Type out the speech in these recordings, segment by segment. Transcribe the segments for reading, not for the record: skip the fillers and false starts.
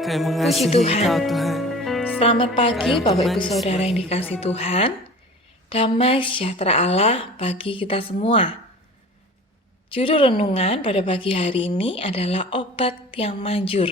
Kayak Puji mengasihi Tuhan. Engkau Tuhan. Selamat pagi Kayak Bapak Ibu menemani Saudara setiap yang hidup dikasih kami. Tuhan. Damai sejahtera Allah bagi kita semua. Judul renungan pada pagi hari ini adalah obat yang manjur.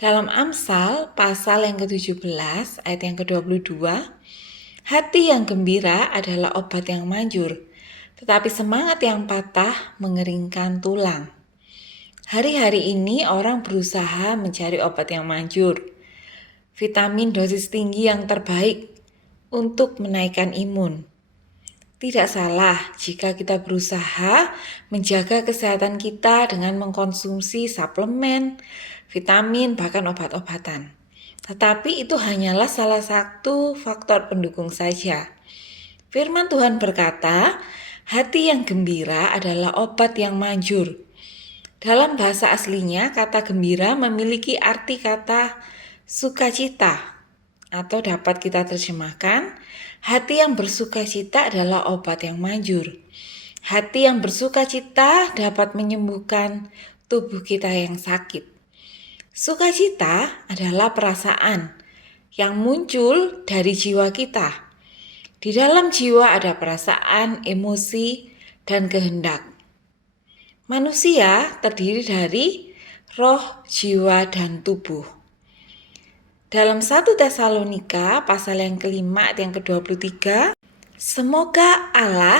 Dalam Amsal pasal yang ke-17 ayat yang ke-22, hati yang gembira adalah obat yang manjur, tetapi semangat yang patah mengeringkan tulang. Hari-hari ini orang berusaha mencari obat yang manjur, vitamin dosis tinggi yang terbaik untuk menaikkan imun. Tidak salah jika kita berusaha menjaga kesehatan kita dengan mengkonsumsi suplemen, vitamin, bahkan obat-obatan. Tetapi itu hanyalah salah satu faktor pendukung saja. Firman Tuhan berkata, hati yang gembira adalah obat yang manjur. Dalam bahasa aslinya, kata gembira memiliki arti kata sukacita, atau dapat kita terjemahkan, hati yang bersukacita adalah obat yang manjur. Hati yang bersukacita dapat menyembuhkan tubuh kita yang sakit. Sukacita adalah perasaan yang muncul dari jiwa kita. Di dalam jiwa ada perasaan, emosi, dan kehendak. Manusia terdiri dari roh, jiwa, dan tubuh. Dalam 1 Tesalonika pasal yang kelima ayat yang ke-23, semoga Allah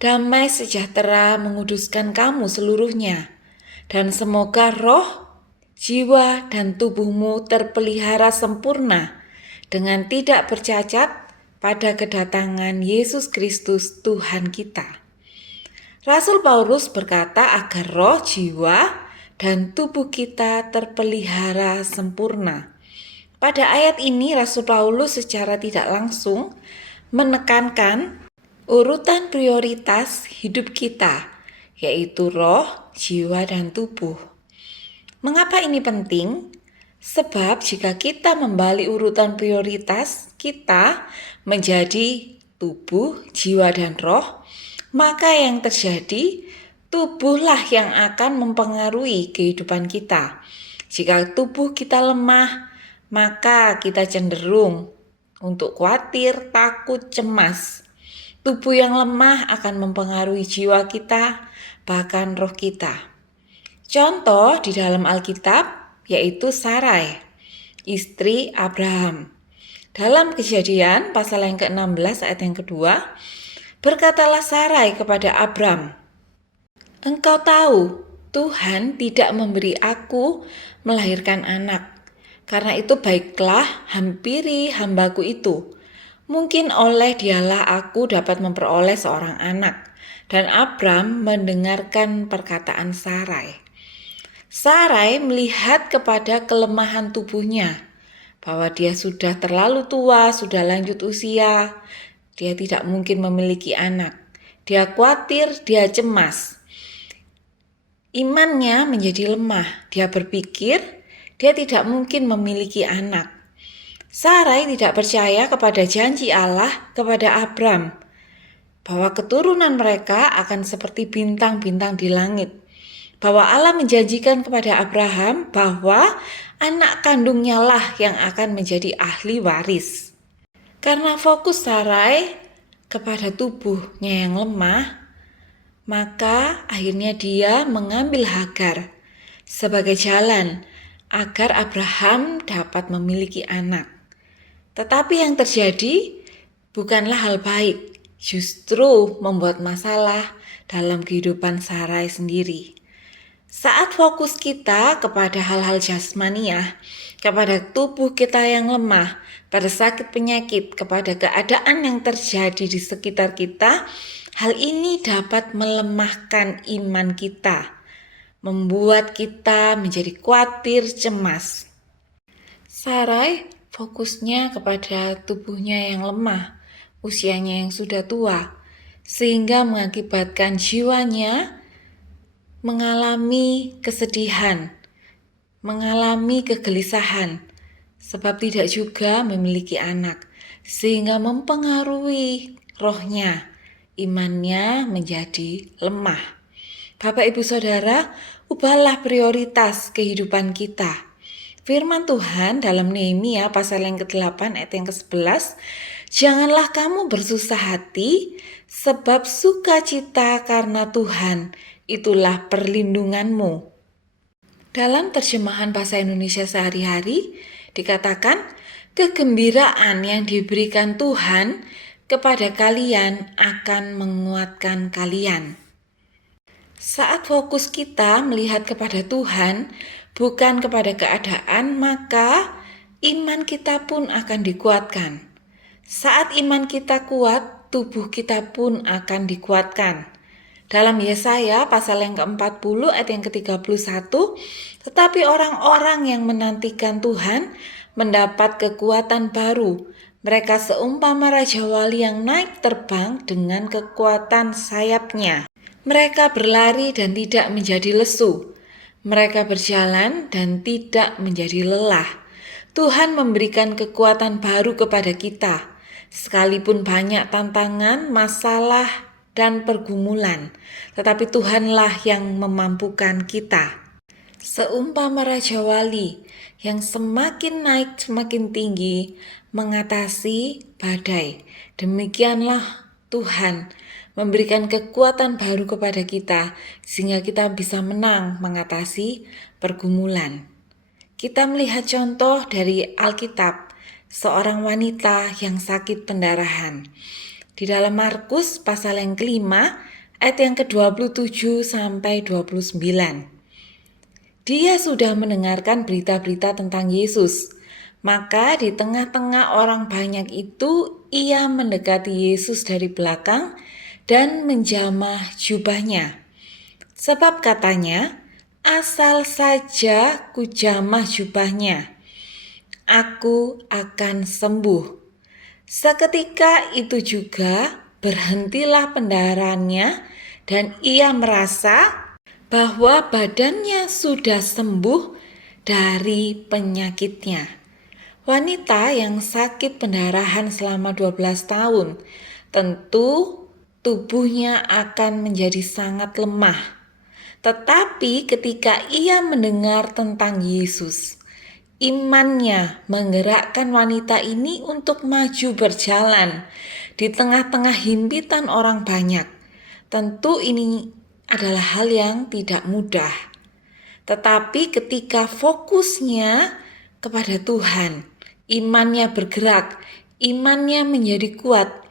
damai sejahtera menguduskan kamu seluruhnya, dan semoga roh, jiwa, dan tubuhmu terpelihara sempurna dengan tidak bercacat pada kedatangan Yesus Kristus Tuhan kita. Rasul Paulus berkata agar roh, jiwa, dan tubuh kita terpelihara sempurna. Pada ayat ini Rasul Paulus secara tidak langsung menekankan urutan prioritas hidup kita, yaitu roh, jiwa, dan tubuh. Mengapa ini penting? Sebab jika kita membalik urutan prioritas kita menjadi tubuh, jiwa, dan roh, maka yang terjadi tubuhlah yang akan mempengaruhi kehidupan kita. Jika tubuh kita lemah, maka kita cenderung untuk khawatir, takut, cemas. Tubuh yang lemah akan mempengaruhi jiwa kita, bahkan roh kita. Contoh di dalam Alkitab yaitu Sarai, istri Abraham. Dalam Kejadian pasal yang ke-16 ayat yang kedua, berkatalah Sarai kepada Abram, "Engkau tahu, Tuhan tidak memberi aku melahirkan anak. Karena itu baiklah hampiri hambaku itu. Mungkin oleh dialah aku dapat memperoleh seorang anak." Dan Abram mendengarkan perkataan Sarai. Sarai melihat kepada kelemahan tubuhnya, bahwa dia sudah terlalu tua, sudah lanjut usia, dia tidak mungkin memiliki anak. Dia khawatir, dia cemas. Imannya menjadi lemah. Dia berpikir dia tidak mungkin memiliki anak. Sarai tidak percaya kepada janji Allah kepada Abram, bahwa keturunan mereka akan seperti bintang-bintang di langit. Bahwa Allah menjanjikan kepada Abraham bahwa anak kandungnya lah yang akan menjadi ahli waris. Karena fokus Sarai kepada tubuhnya yang lemah, maka akhirnya dia mengambil Hagar sebagai jalan agar Abraham dapat memiliki anak. Tetapi yang terjadi bukanlah hal baik, justru membuat masalah dalam kehidupan Sarai sendiri. Saat fokus kita kepada hal-hal jasmaniah, kepada tubuh kita yang lemah, pada sakit penyakit, kepada keadaan yang terjadi di sekitar kita, hal ini dapat melemahkan iman kita, membuat kita menjadi khawatir, cemas. Sarai fokusnya kepada tubuhnya yang lemah, usianya yang sudah tua, sehingga mengakibatkan jiwanya mengalami kesedihan, mengalami kegelisahan, sebab tidak juga memiliki anak, sehingga mempengaruhi rohnya, imannya menjadi lemah. Bapak Ibu Saudara, ubahlah prioritas kehidupan kita. Firman Tuhan dalam Nehemia pasal yang ke-8 ayat yang ke-11, janganlah kamu bersusah hati, sebab sukacita karena Tuhan itulah perlindunganmu. Dalam terjemahan bahasa Indonesia sehari-hari dikatakan, kegembiraan yang diberikan Tuhan kepada kalian akan menguatkan kalian. Saat fokus kita melihat kepada Tuhan, bukan kepada keadaan, maka iman kita pun akan dikuatkan. Saat iman kita kuat, tubuh kita pun akan dikuatkan. Dalam Yesaya pasal yang ke-40 ayat yang ke-31, tetapi orang-orang yang menantikan Tuhan mendapat kekuatan baru. Mereka seumpama Raja Wali yang naik terbang dengan kekuatan sayapnya. Mereka berlari dan tidak menjadi lesu. Mereka berjalan dan tidak menjadi lelah. Tuhan memberikan kekuatan baru kepada kita. Sekalipun banyak tantangan, masalah, dan pergumulan, tetapi Tuhanlah yang memampukan kita. Seumpama Raja Wali yang semakin naik semakin tinggi mengatasi badai. Demikianlah Tuhan memberikan kekuatan baru kepada kita sehingga kita bisa menang mengatasi pergumulan. Kita melihat contoh dari Alkitab, seorang wanita yang sakit pendarahan. Di dalam Markus pasal yang ke-5 ayat yang ke-27 sampai 29. Dia sudah mendengarkan berita-berita tentang Yesus. Maka di tengah-tengah orang banyak itu, ia mendekati Yesus dari belakang dan menjamah jubahnya. Sebab katanya, asal saja kujamah jubahnya, aku akan sembuh. Seketika itu juga berhentilah pendarahannya dan ia merasa bahwa badannya sudah sembuh dari penyakitnya. Wanita yang sakit pendarahan selama 12 tahun, tentu tubuhnya akan menjadi sangat lemah. Tetapi ketika ia mendengar tentang Yesus, imannya menggerakkan wanita ini untuk maju berjalan di tengah-tengah himpitan orang banyak. Tentu ini adalah hal yang tidak mudah. Tetapi ketika fokusnya kepada Tuhan, imannya bergerak, imannya menjadi kuat,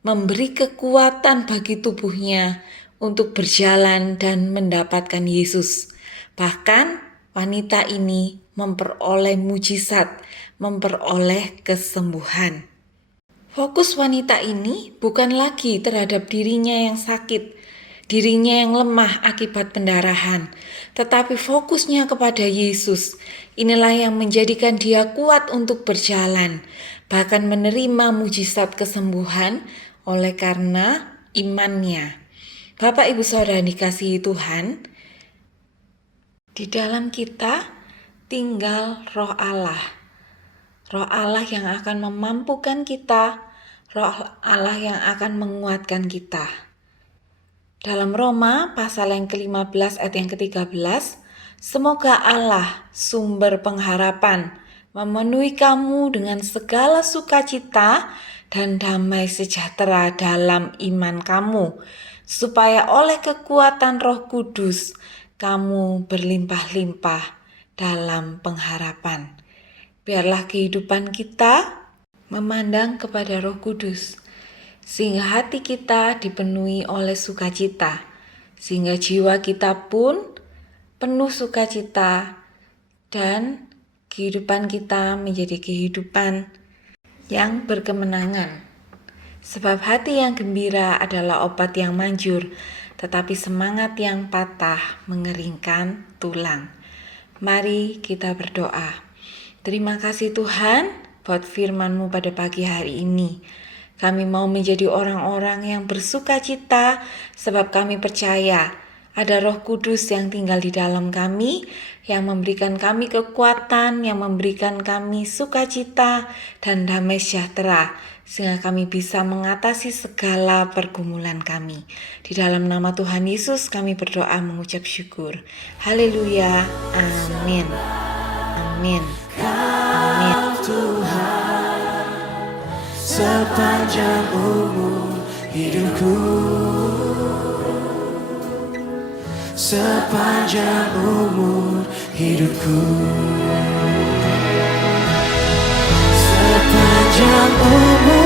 memberi kekuatan bagi tubuhnya untuk berjalan dan mendapatkan Yesus. Bahkan wanita ini memperoleh mujizat, memperoleh kesembuhan. Fokus wanita ini bukan lagi terhadap dirinya yang sakit, dirinya yang lemah akibat pendarahan, tetapi fokusnya kepada Yesus. Inilah yang menjadikan dia kuat untuk berjalan, bahkan menerima mujizat kesembuhan oleh karena imannya. Bapak Ibu Saudara dikasihi Tuhan, di dalam kita tinggal Roh Allah. Roh Allah yang akan memampukan kita, Roh Allah yang akan menguatkan kita. Dalam Roma pasal yang ke-15 ayat yang ke-13, semoga Allah sumber pengharapan memenuhi kamu dengan segala sukacita dan damai sejahtera dalam iman kamu, supaya oleh kekuatan Roh Kudus kamu berlimpah-limpah dalam pengharapan. Biarlah kehidupan kita memandang kepada Roh Kudus, sehingga hati kita dipenuhi oleh sukacita, sehingga jiwa kita pun penuh sukacita dan kehidupan kita menjadi kehidupan yang berkemenangan. Sebab hati yang gembira adalah obat yang manjur, tetapi semangat yang patah mengeringkan tulang. Mari kita berdoa. Terima kasih Tuhan buat firman-Mu pada pagi hari ini. Kami mau menjadi orang-orang yang bersukacita sebab kami percaya Ada Roh Kudus yang tinggal di dalam kami, yang memberikan kami kekuatan, yang memberikan kami sukacita dan damai sejahtera, sehingga kami bisa mengatasi segala pergumulan kami. Di dalam nama Tuhan Yesus kami berdoa mengucap syukur. Haleluya. Amin. Amin. Amin. Tuhan, sepanjang umur hidupku, sepanjang umur hidupku, sepanjang umur